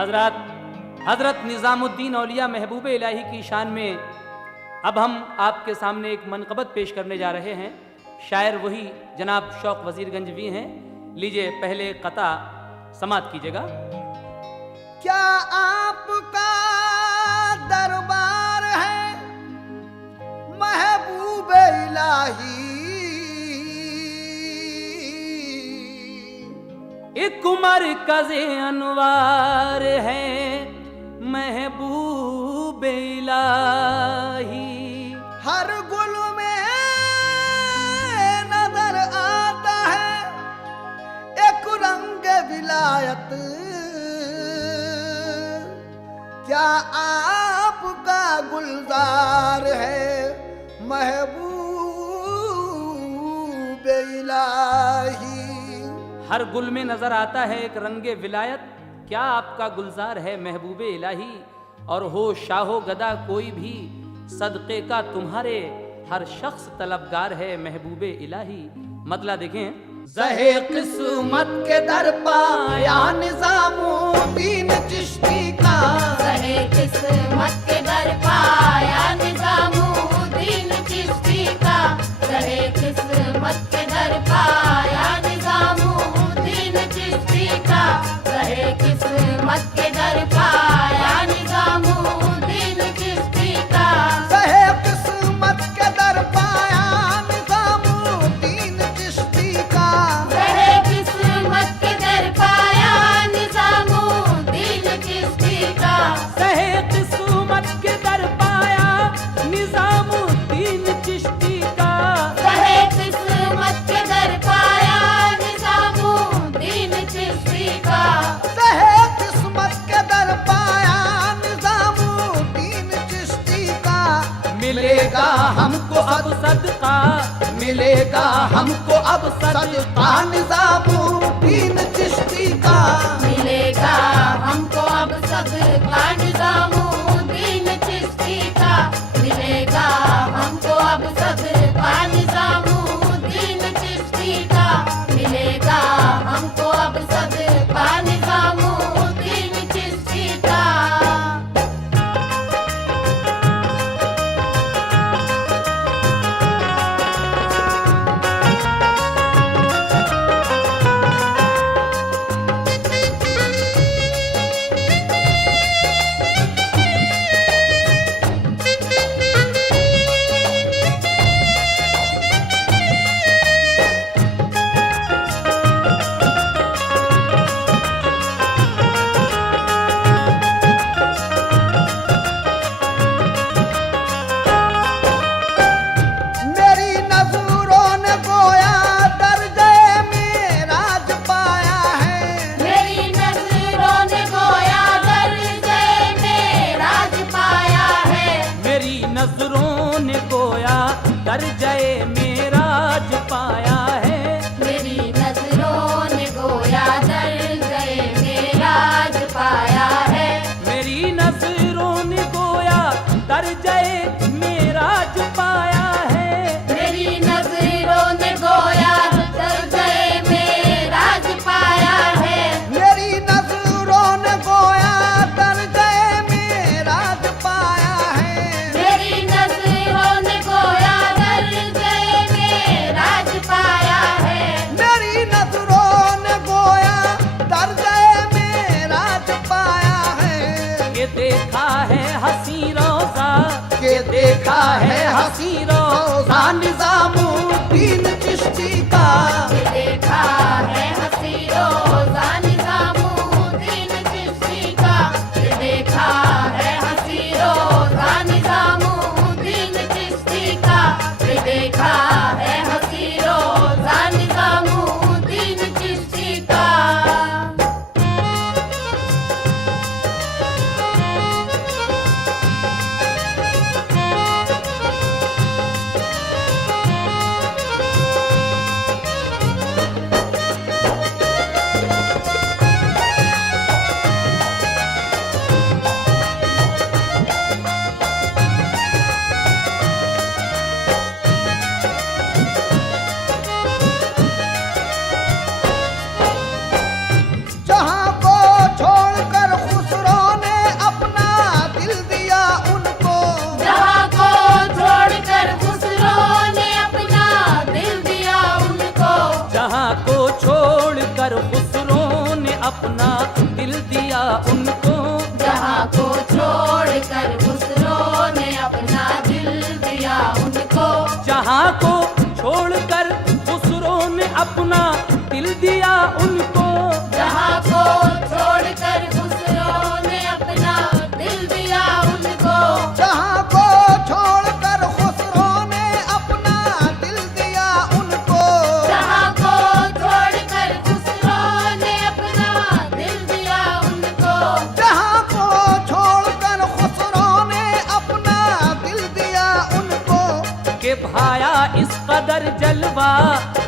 हजरत हजरत निज़ामुद्दीन औलिया महबूब इलाही की शान में अब हम आपके सामने एक मनक़बत पेश करने जा रहे हैं। शायर वही जनाब शौक वजीरगंजवी हैं। लीजिए पहले कता समात कीजिएगा। क्या आपका दरबार है महबूब इलाही, एक मरकज़े अनवार है महबूब इलाही। हर गुल में नजर आता है एक रंग विलायत, क्या आपका गुलजार है महबूब इलाही। हर गुल में नजर आता है एक रंगे विलायत, क्या आपका गुलजार है महबूब इलाही। और हो शाहो गदा कोई भी सदक़े का तुम्हारे, हर शख्स तलबगार है महबूब इलाही। मतला देखें। ज़हे किस्मत के दर पाया निज़ामुद्दीन चिश्ती का, ज़हे किस्मत के दर पाया निज़ामुद्दीन चिश्ती का, ज़हे किस्मत के दर पाया निज़ामुद्दीन चिश्ती का, ज़हे किस्मत के दर पाया निज़ामुद्दीन चिश्ती का। ज़हे किस्मत के दर पाया निज़ामुद्दीन चिश्ती का, ज़हे किस्मत के दर पाया निज़ामुद्दीन चिश्ती का, सहे किस्मत के दर पाया निज़ामुद्दीन चिश्ती का। ज़हे किस्मत के दर पाया निज़ामुद्दीन चिश्ती का। ज़हे किस्मत के दर पाया निज़ामुद्दीन चिश्ती का। मिलेगा हमको अब सदका, मिलेगा हमको अब सदका निज़ामुद्दीन चिश्ती का। मिलेगा हमको अब सदका निज़ामुद्दीन चिश्ती का, मिलेगा हमको अब सदका निज़ामुद्दीन चिश्ती का, मिलेगा हमको अब सदका निज़ामुद्दीन चिश्ती का। मेरी नज़रों ने गोया दर्जे मेराज पाया है, मेरी नज़रों ने गोया दर्जे मेराज पाया है, मेरी नजरों ने गोया दर्जे मेराज पाया है। मेरी नज़रों ने गोया दर्जे मेराज पाया है, मेरी नजरों ने गोया दर्जे मेराज पाया है। मेरी नज़रों ने गोया दर्जे मेराज पाया है, मेरी नज़रों ने गोया दर्जे मेराज पाया है। मेरी नज़रों ने गोया दर्जे मेराज पाया है, मेरी नज़रों ने गोया दर्जे मेराज पाया है। ये देखा है हसी रोजा, के कदर जलवा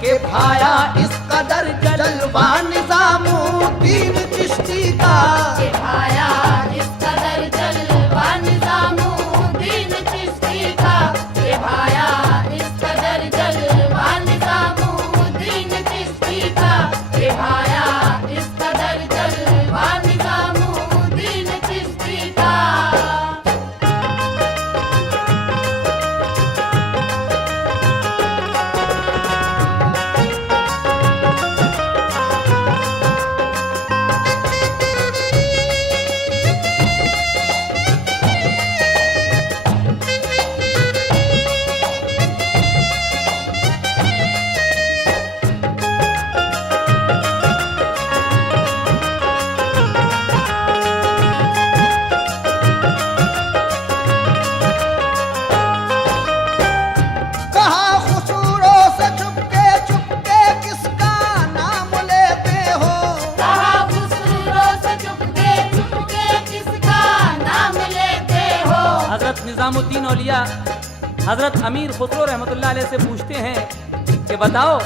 के भाया इस कदर जलवा निजामुद्दीन चिश्ती का के भाया इस कदर जलवा निजामुद्दीन चिश्ती का के भाया इस कदर जलवा निजामुद्दीन चिश्ती का के भाया इस कदर जलवा निजामुद्दीन चिश्ती का। कहा खुसूरों से चुपके चुपके किसका नाम लेते हो कहा खुसरो से चुपके चुपके किसका नाम लेते हो। हजरत निजामुद्दीन औलिया हजरत अमीर खुसरो रहमतुल्लाह अलैह से पूछते हैं कि बताओ,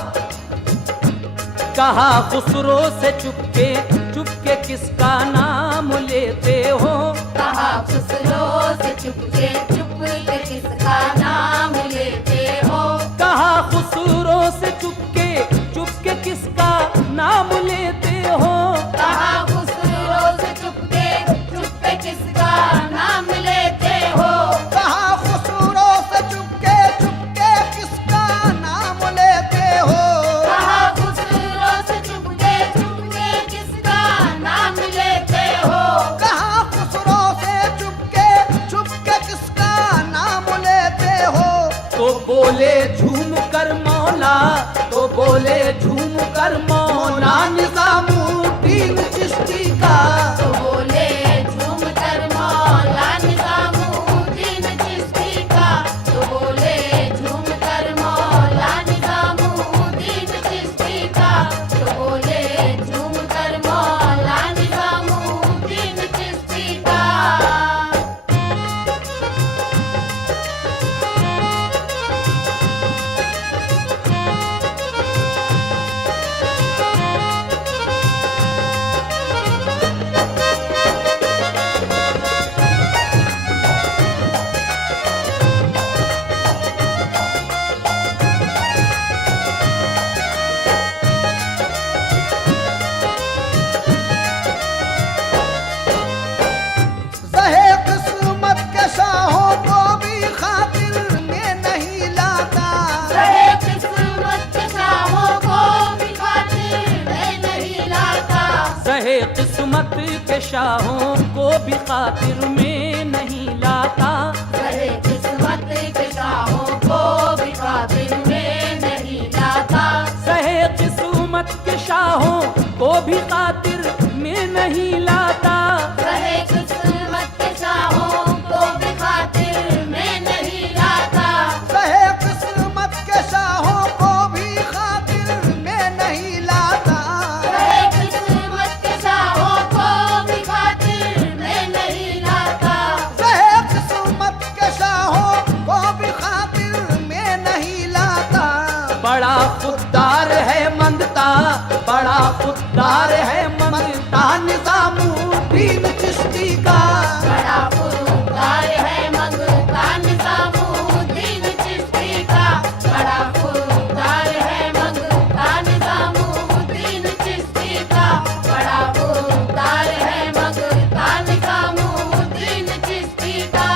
कहा खुसरो से चुपके चुपके किसका नाम लेते हो। कहा खुसरो से चुपके चुपके किसका नाम लेते हो। कहा खुसरो से चुपके चुपके किसका नाम लेते हो। कहा खुसरो से चुपके चुपके किसका नाम लेते हो। कहा खुसूरों से चुपके चुपके किसका नाम लेते हो कहा खुसरो से चुपके चुपके किसका नाम लेते हो। कहा खुसरों से चुपके चुपके किसका नाम लेते हो तो बोले झूम कर मौला, तो बोले झूम कर मौला निजामुद्दीन चिश्ती का तो बोले झूम कर मौला निजामुद्दीन चिश्ती का तो बोले झूम कर मौला निजामुद्दीन चिश्ती का तो बोले झूम कर मौला निजामुद्दीन चिश्ती का। जहे किस्मत के शाहों को भी खातिर में नहीं लाता रहे किस्मत के शाहों को भी खातिर में नहीं लाता। सहे किस्मत के शाहों को भी खातिर में नहीं लाता। रहे किस्मत के शाहों को भी खातिर में नहीं लाता। सहे किस्मत के शाहों को भी खातिर में नहीं लाता। रहे किस्मत के शाहों को भी खातिर में नहीं लाता। जहे किस्मत के शाहों को भी खातिर में नहीं लाता रहे किस्मत के शाहों को भी खातिर में नहीं लाता। जहे किस्मत के शाहों को भी खातिर में नहीं लाता बड़ा खुददार है मंगता, बड़ा खुददार है मंगता निजामुद्दीन चिश्ती का। बड़ा खुददार है मंगता निजामुद्दीन चिश्ती का। बड़ा खुददार है मंगता निजामुद्दीन चिश्ती का। बड़ा खुददार है मंगता निजामुद्दीन चिश्ती का।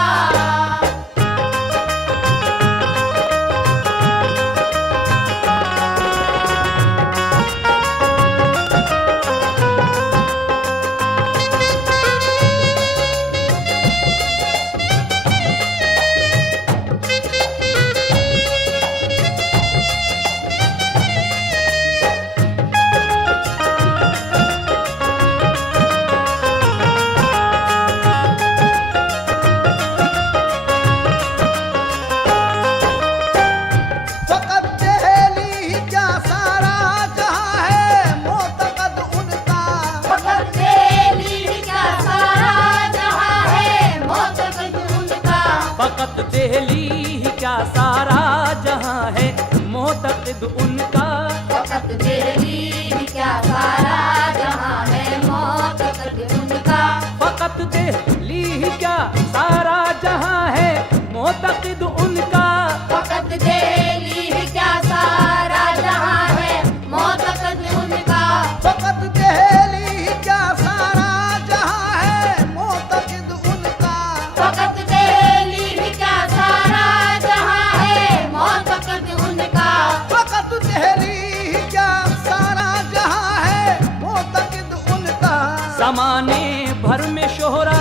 मोतकिद उनका। फकत दिल्ली ही क्या सारा जहां है मोतकद उनका। फकत दिल्ली क्या सारा जहां है मोतकिद उनका। फकत दिल्ली ही क्या सारा जहां है मोतकद उनका। फकत दिल्ली क्या सारा जहां है मोतकिद उनका। ज़माने भर में शोहरा,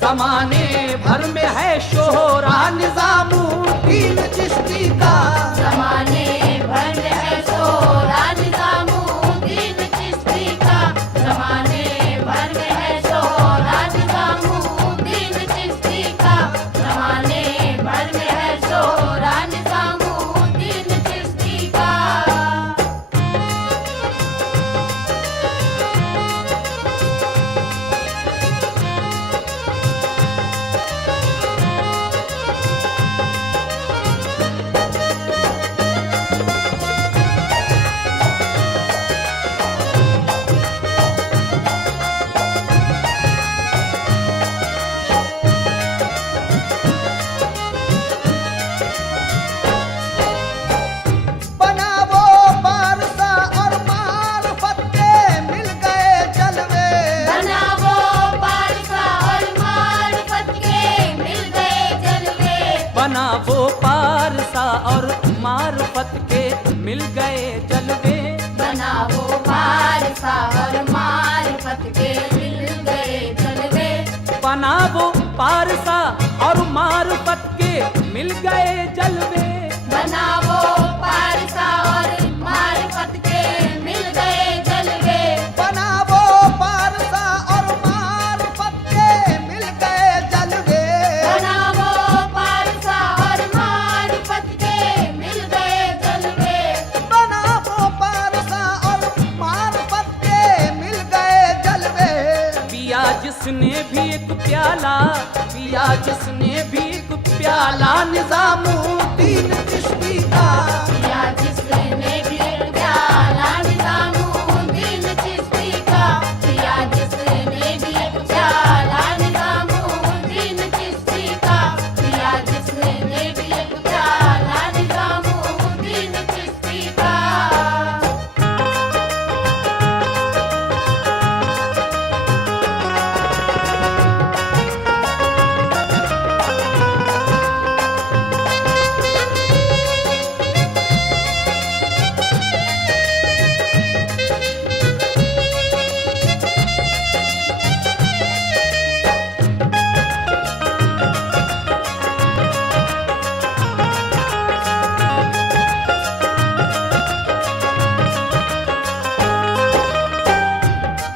ज़माने भर में है शोहरा निज़ामुद्दीन चिश्ती का। ज़माने भर में है शोहरा निज़ामुद्दीन चिश्ती का। ज़माने भर में है शोहरा निज़ामुद्दीन चिश्ती का। ज़माने भर में है शोहरा निज़ामुद्दीन चिश्ती का। बना वो पारसा और मारफत के मिल गए जलवे। बना वो पारसा और मारिफत के मिल गए जलवे। बना वो पारसा और मारफत के मिल गए जलवे। बना वो पारसा और मारिफत के मिल गए जलवे। बना वो पारसा और मारफत के मिल गए जलवे। बना वो पारसा और मारिफत के मिल गए जलवे। बना वो पारसा और मारफत के मिल गए जलवे। बना वो पारसा और मारिफत के मिल गए जलवे। बना वो पारसा और मारफत के मिल गए जलवे। पिया जिसने भी एक प्याला, पिया जिसने भी एक प्याला निज़ामुद्दीन चिश्ती का। या जिसने भी एक प्याला निज़ामुद्दीन चिश्ती का। या जिसने भी एक प्याला निज़ामुद्दीन चिश्ती का। या जिसने भी एक प्याला निज़ामुद्दीन चिश्ती का।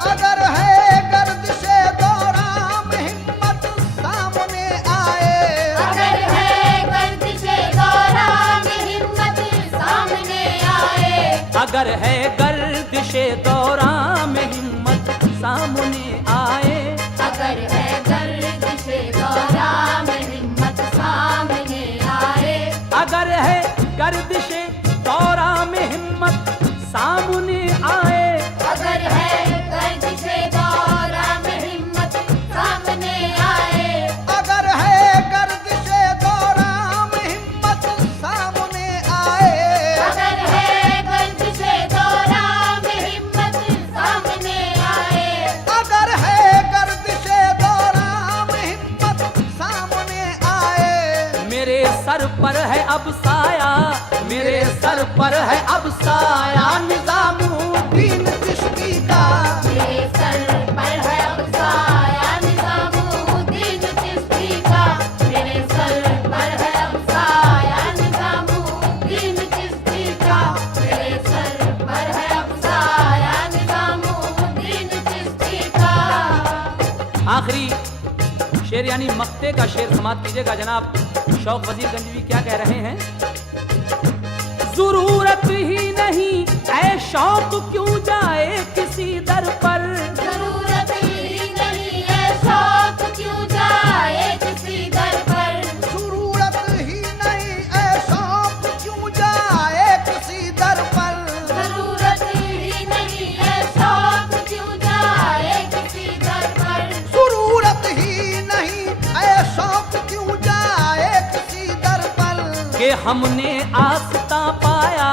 अगर है गर्दिशे दौरा में हिम्मत सामने आए। अगर है गर्दिशे दौरा में हिम्मत सामने आए। अगर है गर्दिशे दौरा में हिम्मत सामने आए। अगर है गर्दिशे दौरा में हिम्मत सामने आए। अगर है गर्दिशे दौरा में हिम्मत सामने आए। अगर है गर्दिशे दौरा में हिम्मत सामने आए। अगर है गर्दिशे दौरा में हिम्मत सामने आए। अगर है गर्दिशे दौरा में हिम्मत सामने आए। अगर है गर्दिशे दौरा में हिम्मत सामने आए। मेरे सर पर है अब साया, मेरे सर पर है अब साया निज़ामुद्दीन चिश्ती का। मेरे सर पर है अब साया निज़ामुद्दीन चिश्ती का। मेरे सर पर है अब साया निज़ामुद्दीन चिश्ती का। मेरे सर पर है अब साया निज़ामुद्दीन चिश्ती का। आखिरी शेर यानी मक्ते का शेर समाप्त कीजिएगा जनाब शौक वजीर गंजवी क्या कह रहे हैं। जरूरत ही नहीं ऐ शौक क्यों जाए किसी दर पर। जरूरत ही नहीं है शौक क्यों जाए किसी दर पर। जरूरत ही नहीं है शौक क्यों जाए किसी दर पर। जरूरत ही नहीं है शौक क्यों जाए किसी दर पर। जरूरत ही नहीं है शौक क्यों जाए किसी कि हमने आस्ता पाया,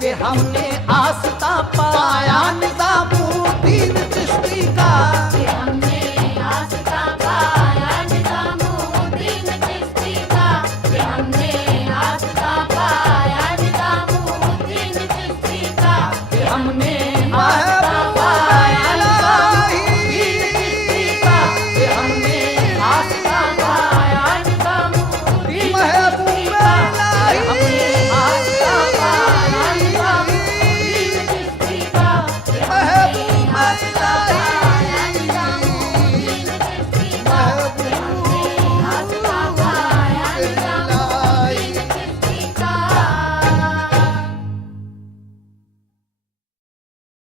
कि हमने आस्ता पाया पाया निजामुद्दीन चिश्ती का, कि हमने